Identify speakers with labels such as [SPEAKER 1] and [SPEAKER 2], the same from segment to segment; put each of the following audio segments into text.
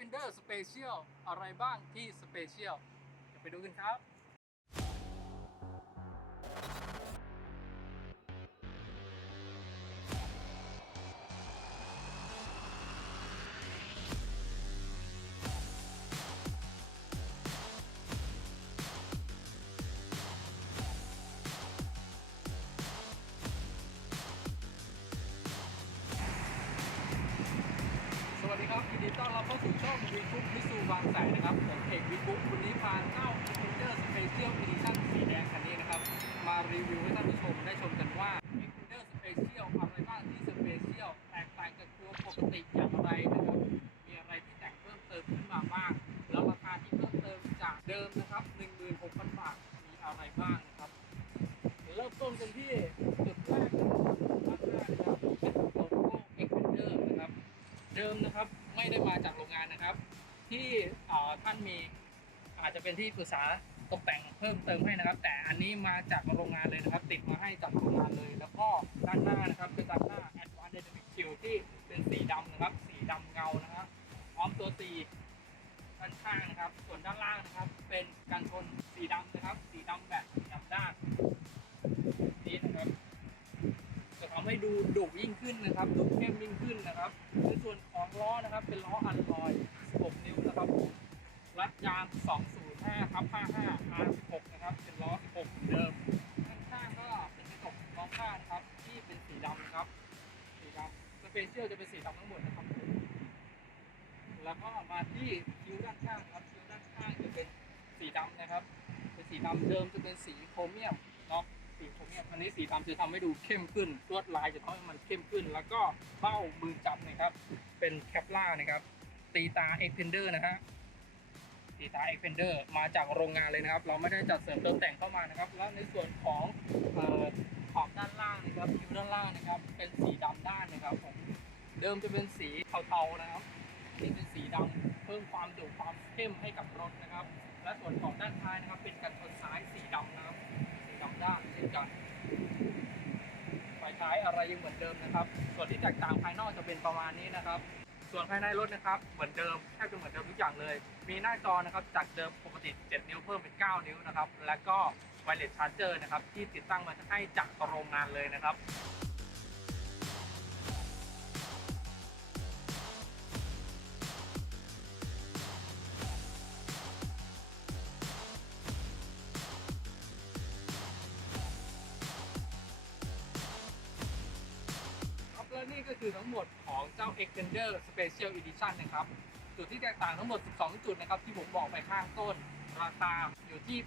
[SPEAKER 1] Xpander Special อะไรบ้างที่ Special เดี๋ยวไปดูกันครับ เดิมนะครับ 16,000 บาท มีอะไรบ้างนะครับ เริ่มต้นกันที่จุดแรกนะครับด้านหน้านะครับเป็นโลโก้ Xpander นะครับ เดิมนะครับไม่ได้มาจากโรงงานนะครับ ที่ท่านมีอาจจะเป็นที่ปรึกษาตกแต่งเพิ่มเติมให้นะครับ แต่อันนี้มาจากโรงงานเลยนะครับ ติดมาให้จากโรงงานเลย แล้วก็ด้านหน้านะครับเป็นด้านหน้า Advanced Dynamic Shield ที่เป็นสีดำนะครับ สีดำเงานะครับพร้อมตัวสี ด้านข้างนะครับ ส่วนด้านล่างนะครับ เป็นกันชนสีดำนะครับ สีดำแบบสีดำด้านนี้นะครับจะทำให้ดูดุยิ่งขึ้นนะครับดูเข้มยิ่งขึ้นนะครับในส่วนของล้อนะครับ เป็นล้ออัลลอย16 นิ้วนะครับรัดยาง 205ทับ55 R16 นะครับ เป็นล้อ 16เหมือนเดิมข้างๆก็เป็นกระจกมองข้างนะครับ ที่เป็นสีดำนะครับ สีดำสเปเชียลจะเป็นสีดำทั้งหมดนะครับ แล้วก็มาที่คิ้วด้านข้างครับคิ้วด้านข้างจะเป็นสีดำนะครับ เป็นสีดำเดิมจะเป็นสีโครเมียมเนาะสีโครเมียมอันนี้สีดำจะทำให้ดูเข้มขึ้นลวดลายจะทำให้มันเข้มขึ้น แล้วก็เบ้ามือจับนะครับ เป็นแคปล่านะครับ ตีตาเอ็กเพนเดอร์นะฮะตีตาเอ็กเพนเดอร์มาจากโรงงานเลยนะครับ เราไม่ได้จัดเสริมเติมแต่งเข้ามานะครับ แล้วในส่วนของขอบด้านล่างนะครับคิ้วด้านล่างนะครับ เป็นสีดำด้านนะครับผมเดิมจะเป็นสีเทาๆนะครับ นี่เป็นสีดำเพิ่มความดุความเข้มให้กับรถนะครับ และส่วนของด้านท้ายนะครับ เป็นกันชนซ้ายสีดำนะครับสีดำด้านเช่นกันไฟท้ายอะไรยังเหมือนเดิมนะครับ ส่วนที่แตกต่างภายนอกจะเป็นประมาณนี้นะครับ ส่วนภายในรถนะครับ เหมือนเดิมแทบจะเหมือนเดิมทุกอย่างเลย มีหน้าจอนะครับจากเดิมปกติ 7 นิ้วเพิ่มเป็น 9 นิ้วนะครับ แล้วก็ไวเลสชาร์เจอร์นะครับที่ติดตั้งมาให้จากโรงงานเลยนะครับ คือทั้งหมดของเจ้า Extender Special Edition นะครับ จุดที่แตกต่างทั้งหมด 12 จุดนะครับ ที่ผมบอกไปข้างต้น ราคาอยู่ที่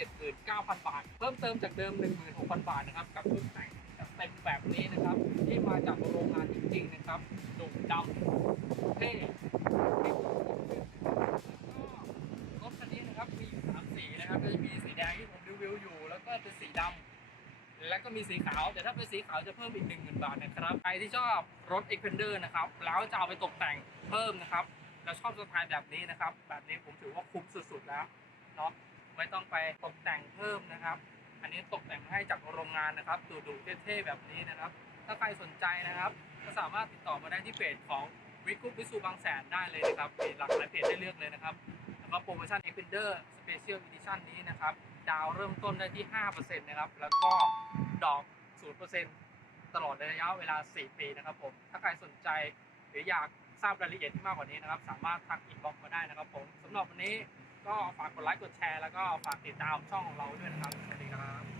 [SPEAKER 1] 879,000 บาท เพิ่มเติมจากเดิม 16,000 บาทนะครับ กับชุดแต่งเต็มแบบนี้นะครับ ที่มาจากโรงงานจริงๆนะครับดุดำเท่รถคันนี้นะครับมีอยู่สามสีนะครับ จะมีสีแดงที่ผมรีวิวอยู่ แล้วก็เป็นสีดำ แล้วก็มีสีขาว แต่ถ้าเป็นสีขาวจะเพิ่มอีก 1 0,000 บาทนะครับ ใครที่ชอบรถ Xpander นะครับ แล้วจะเอาไปตกแต่งเพิ่มนะครับ แล้วชอบสไตล์แบบนี้นะครับ แบบนี้ผมถือว่าคุ้มสุดๆแล้วเนาะ ไม่ต้องไปตกแต่งเพิ่มนะครับ อันนี้ตกแต่งให้จากโรงงานนะครับ ดูๆเท่ๆแบบนี้นะครับ ถ้าใครสนใจนะครับ ก็สามารถติดต่อมาได้ที่เพจของวิกุวิสูบางแสนได้เลยนะครับหลักหลายเพจได้เลือกเลยนะครับ แล้วก็โปรโมชั่น Xpander Special Edition นี้นะครับ ดาวเริ่มต้นได้ที่ 5%นะครับ แล้วก็ดอก 0%ตลอดระยะเวลา 4 ปีนะครับผม ถ้าใครสนใจหรืออยากทราบรายละเอียดที่มากกว่านี้นะครับ สามารถทักอินบ็อกมาได้นะครับผมสำหรับวันนี้ก็ฝากกดไลค์กดแชร์แล้วก็ฝากติดตามช่องของเราด้วยนะครับ สวัสดีครับ